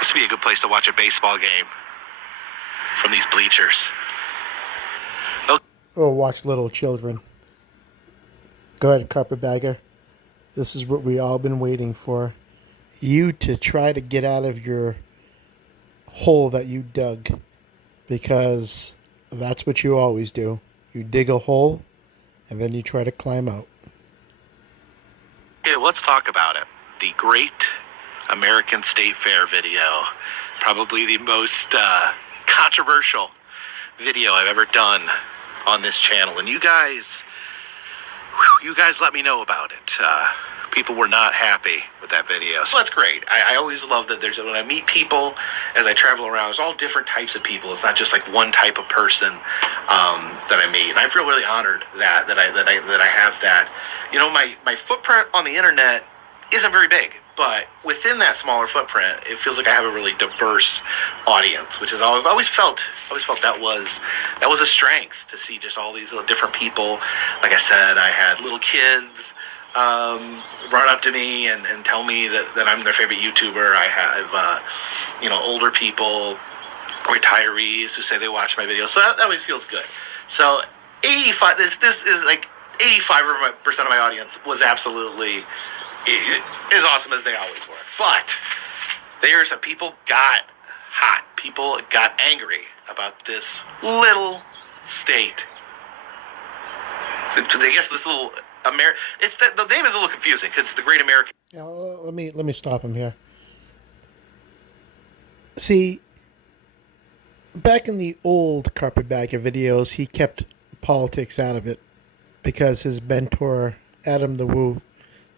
This would be a good place to watch a baseball game from these bleachers. Or watch little children. Go ahead, carpetbagger. This is what we all been waiting for. You to try to get out of your hole that you dug. Because that's what you always do. You dig a hole, and then you try to climb out. Okay, let's talk about it. The Great American State Fair video. Probably the most controversial video I've ever done on this channel. And you guys let me know about it. People were not happy with that video. So that's great. I always love that when I meet people as I travel around, there's all different types of people. It's not just like one type of person that I meet. And I feel really honored that I have that. You know, my footprint on the internet isn't very big, but within that smaller footprint, it feels like I have a really diverse audience, which is I've always felt that was a strength to see just all these little different people. Like I said, I had little kids run up to me and tell me that I'm their favorite YouTuber. I have older people, retirees who say they watch my videos. So that always feels good. So 85. This is like 85% of my audience was absolutely as awesome as they always were. But there's people got hot. People got angry about this little state. I guess this little the name is a little confusing because it's the Great American. Yeah, let me stop him here. See, back in the old carpetbagger videos, he kept politics out of it because his mentor Adam the Woo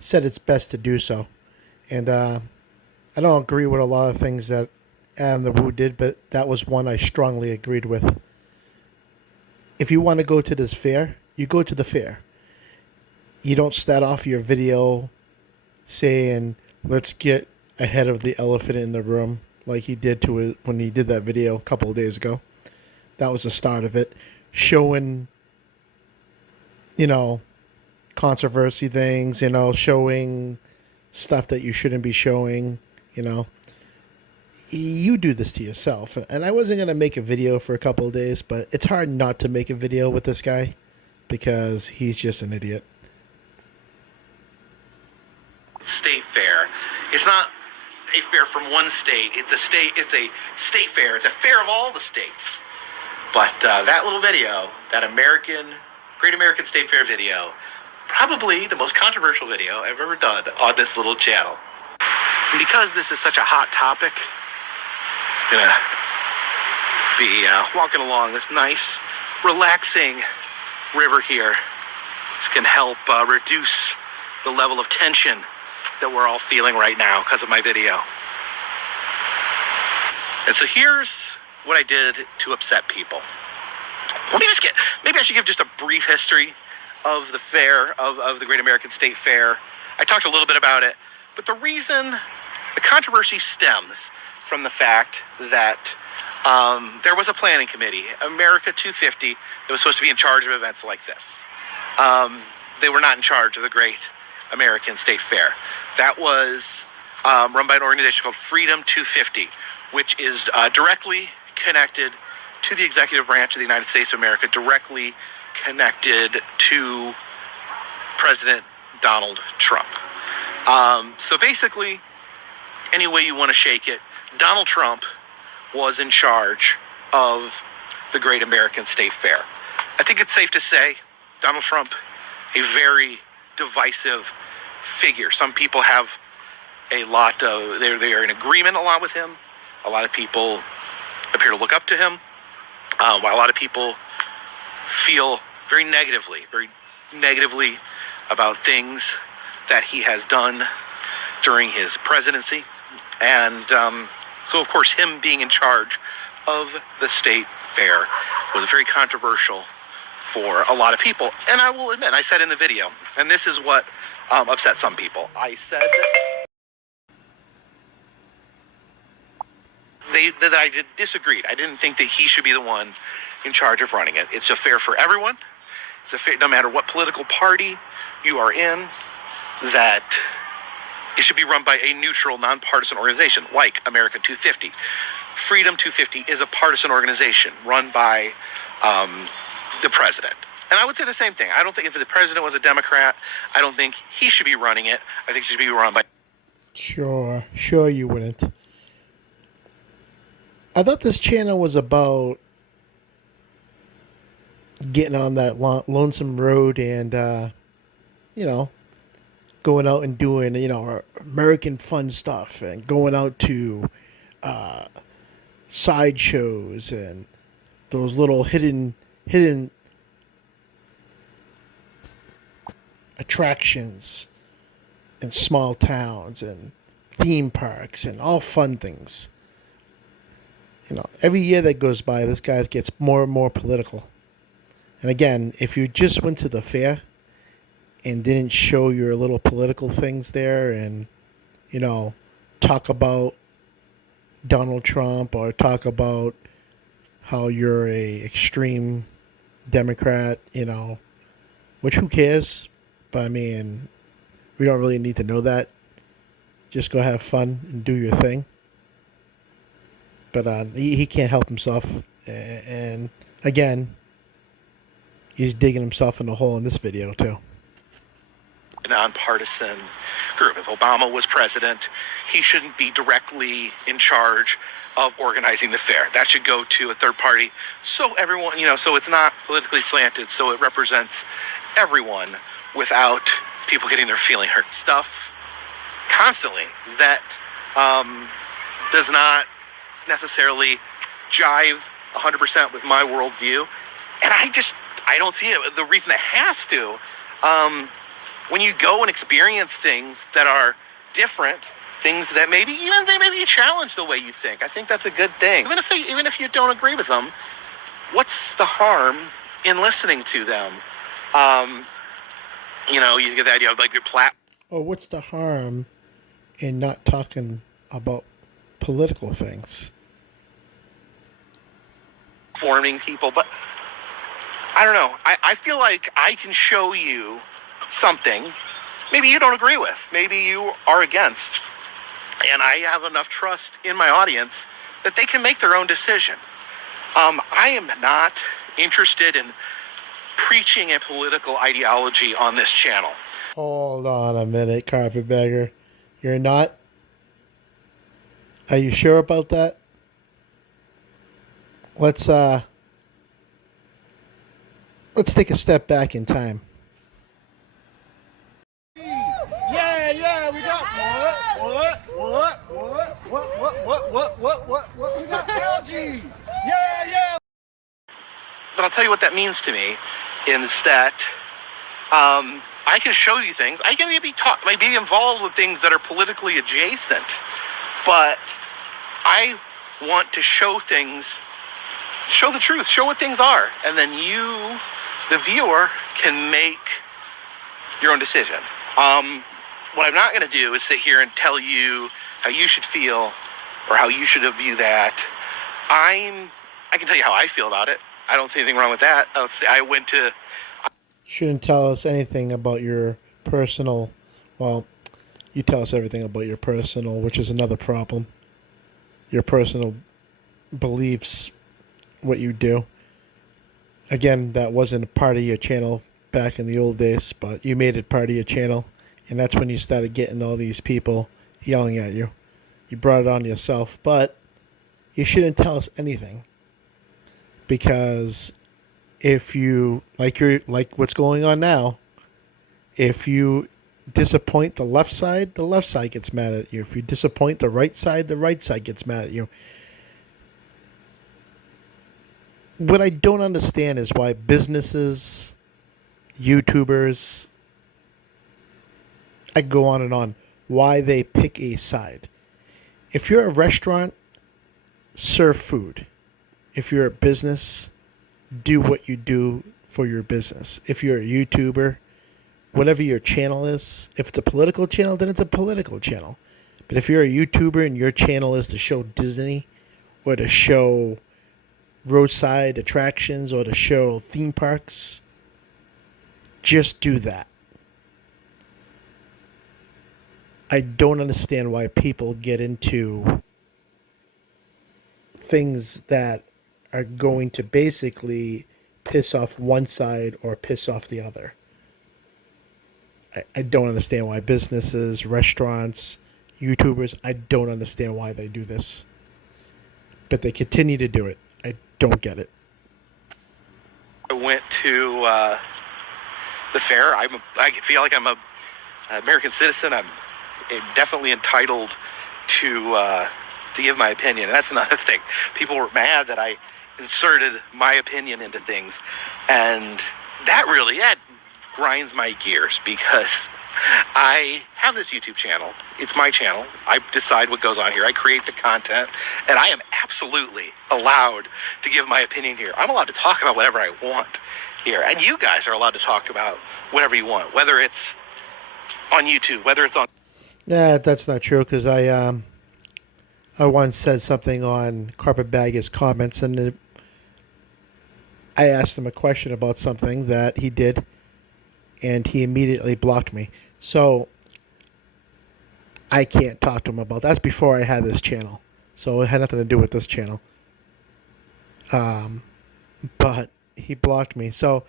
said it's best to do so. And I don't agree with a lot of things that Adam the Woo did, but that was one I strongly agreed with. If you want to go to this fair, you go to the fair. You don't start off your video saying, let's get ahead of the elephant in the room, like he did when he did that video a couple of days ago. That was the start of it. Showing, controversy things, showing stuff that you shouldn't be showing, You do this to yourself. And I wasn't going to make a video for a couple of days, but it's hard not to make a video with this guy because he's just an idiot. State fair. It's not a fair from one state. It's a state fair. It's a fair of all the states. But that little video, that Great American State Fair video, probably the most controversial video I've ever done on this little channel. And because this is such a hot topic, I'm gonna be walking along this nice, relaxing river here. This can help reduce the level of tension that we're all feeling right now because of my video. And so here's what I did to upset people. Maybe I should give just a brief history of the fair, of the Great American State Fair. I talked a little bit about it, but the reason the controversy stems from the fact that there was a planning committee, America 250, that was supposed to be in charge of events like this. They were not in charge of the Great American State Fair. That was run by an organization called Freedom 250, which is directly connected to the executive branch of the United States of America, directly connected to President Donald Trump. So basically, any way you want to shake it, Donald Trump was in charge of the Great American State Fair. I think it's safe to say Donald Trump, a very divisive figure. Some people have a lot of, they're in agreement a lot with him. A lot of people appear to look up to him, while a lot of people feel very negatively about things that he has done during his presidency. And so, of course, him being in charge of the state fair was very controversial for a lot of people. And I will admit, I said in the video, and this is what upset some people. I said that I disagreed. I didn't think that he should be the one in charge of running it. It's a fair for everyone. It's a fair, no matter what political party you are in, that It should be run by a neutral, nonpartisan organization like America 250. Freedom 250 is a partisan organization run by the president. And I would say the same thing. I don't think if the president was a Democrat, I don't think he should be running it. I think it should be run by... Sure you wouldn't. I thought this channel was about getting on that lonesome road and, going out and doing, American fun stuff and going out to sideshows and those little hidden attractions in small towns and theme parks and all fun things. Every year that goes by, this guy gets more and more political. And again, if you just went to the fair and didn't show your little political things there and, talk about Donald Trump or talk about how you're a extreme Democrat, which who cares? But I mean, we don't really need to know that. Just go have fun and do your thing. But he can't help himself. And again, he's digging himself in a hole in this video too. A nonpartisan group. If Obama was president, he shouldn't be directly in charge of organizing the fair. That should go to a third party. So everyone, so it's not politically slanted. So it represents everyone without people getting their feeling hurt. Stuff constantly that does not necessarily jive 100% with my worldview. And I don't see it. The reason it has to, when you go and experience things that are different, things that maybe you challenge the way you think, I think that's a good thing. Even if you don't agree with them, what's the harm in listening to them? You get the idea of like your what's the harm in not talking about political things? Forming people, but I don't know. I feel like I can show you something maybe you don't agree with, maybe you are against, and I have enough trust in my audience that they can make their own decision. I am not interested in preaching a political ideology on this channel. Hold on a minute, carpetbagger. You're not? Are you sure about that? Let's take a step back in time. Yeah, we got what? We got algae. Yeah. But I'll tell you what that means to me is that I can show you things. I can maybe be involved with things that are politically adjacent, but I want to show things, show the truth, show what things are, and then you, the viewer, can make your own decision. What I'm not going to do is sit here and tell you how you should feel or how you should view that. I can tell you how I feel about it. I don't see anything wrong with that. Shouldn't tell us anything about your personal. Well, you tell us everything about your personal, which is another problem. Your personal beliefs, what you do. Again, that wasn't a part of your channel back in the old days, but you made it part of your channel, and that's when you started getting all these people yelling at you. You brought it on yourself, but you shouldn't tell us anything, because if you like what's going on now, if you disappoint the left side gets mad at you. If you disappoint the right side gets mad at you. What I don't understand is why businesses, YouTubers, I go on and on, why they pick a side. If you're a restaurant, serve food. If you're a business, do what you do for your business. If you're a YouTuber, whatever your channel is, if it's a political channel, then it's a political channel. But if you're a YouTuber and your channel is to show Disney or to show roadside attractions or to show theme parks, just do that. I don't understand why people get into things that are going to basically piss off one side or piss off the other. I don't understand why businesses, restaurants, YouTubers, I don't understand why they do this. But they continue to do it. I don't get it. I went to the fair. I feel like I'm an American citizen. I'm definitely entitled to give my opinion. And that's another thing. People were mad that I inserted my opinion into things, and that grinds my gears, because I have this YouTube channel. It's my channel. I decide what goes on here. I create the content, and I am absolutely allowed to give my opinion here. I'm allowed to talk about whatever I want here, and you guys are allowed to talk about whatever you want, whether it's on YouTube, whether it's on... Nah, that's not true, because I once said something on Carpetbagger's comments, and I asked him a question about something that he did, and he immediately blocked me. So I can't talk to him about that. That's before I had this channel, so it had nothing to do with this channel. But he blocked me, so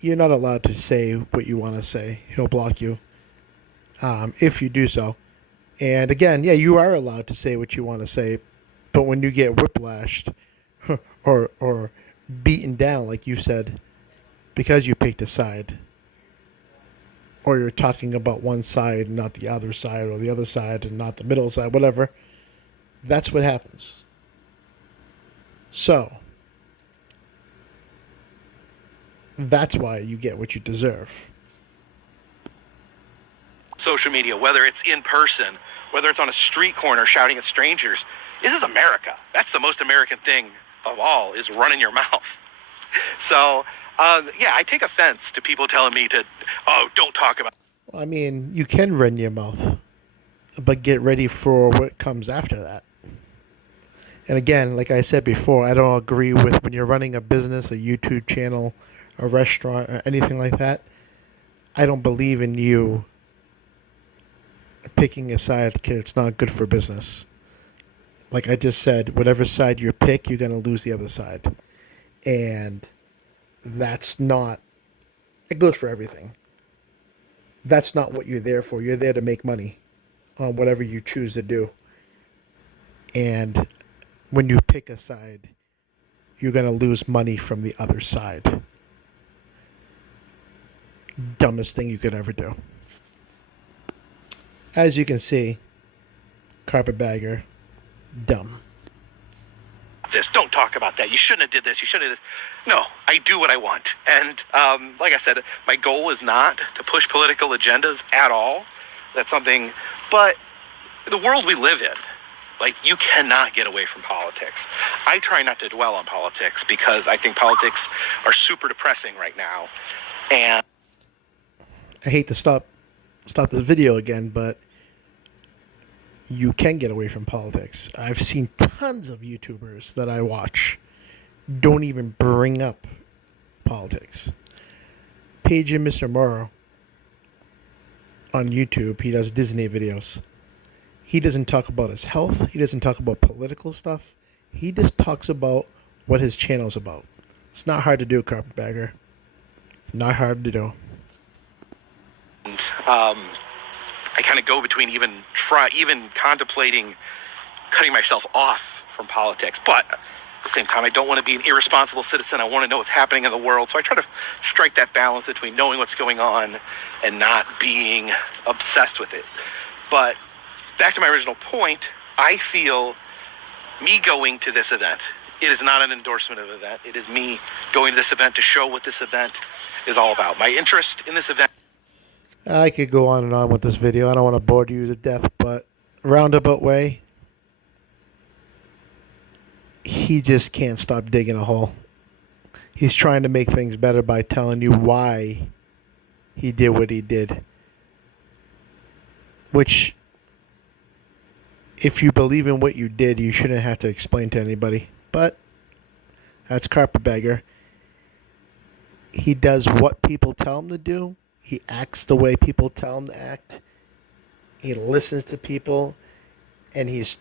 you're not allowed to say what you want to say. He'll block you if you do so. And again, yeah, you are allowed to say what you want to say, but when you get whiplashed or beaten down, like you said, because you picked a side, or you're talking about one side and not the other side, or the other side and not the middle side, whatever, that's what happens. So that's why you get what you deserve. Social media, whether it's in person, whether it's on a street corner shouting at strangers. This is America. That's the most American thing of all, is running your mouth. So, yeah, I take offense to people telling me to, don't talk about... I mean, you can run your mouth, but get ready for what comes after that. And again, like I said before, I don't agree with when you're running a business, a YouTube channel, a restaurant, or anything like that. I don't believe in you picking a side, because it's not good for business. Like I just said, whatever side you pick, you're going to lose the other side. And that's not... It goes for everything. That's not what you're there for. You're there to make money on whatever you choose to do. And when you pick a side, you're going to lose money from the other side. Dumbest thing you could ever do. As you can see, Carpetbagger, dumb. This, don't talk about that. You shouldn't have did this. You shouldn't have this. No, I do what I want. And like I said, my goal is not to push political agendas at all. That's something, but the world we live in, like, you cannot get away from politics. I try not to dwell on politics because I think politics are super depressing right now. And I hate to stop this video again, but you can get away from politics. I've seen tons of YouTubers that I watch don't even bring up politics. Page and Mr. Morrow on YouTube, he does Disney videos. He doesn't talk about his health. He doesn't talk about political stuff. He just talks about what his channel's about. It's not hard to do, Carpetbagger. It's not hard to do. I kind of go between even contemplating cutting myself off from politics, but at the same time, I don't want to be an irresponsible citizen. I want to know what's happening in the world, so I try to strike that balance between knowing what's going on and not being obsessed with it. But back to my original point, I feel me going to this event, it is not an endorsement of an event. It is me going to this event to show what this event is all about. My interest in this event... I could go on and on with this video. I don't want to bore you to death, but roundabout way, he just can't stop digging a hole. He's trying to make things better by telling you why he did what he did. Which, if you believe in what you did, you shouldn't have to explain to anybody. But that's Carpetbagger. He does what people tell him to do. He acts the way people tell him to act. He listens to people, and he's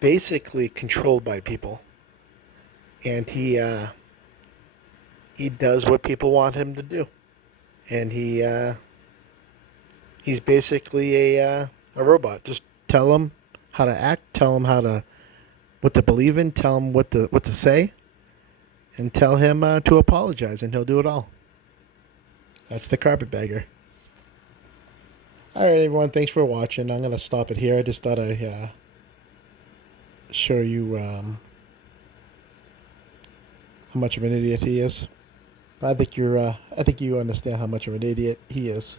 basically controlled by people. And he does what people want him to do. And he's basically a robot. Just tell him how to act, tell him what to believe in, tell him what to say, and tell him to apologize, and he'll do it all. That's the carpetbagger. All right, everyone. Thanks for watching. I'm gonna stop it here. I just thought I'd show you how much of an idiot he is. I think you understand how much of an idiot he is.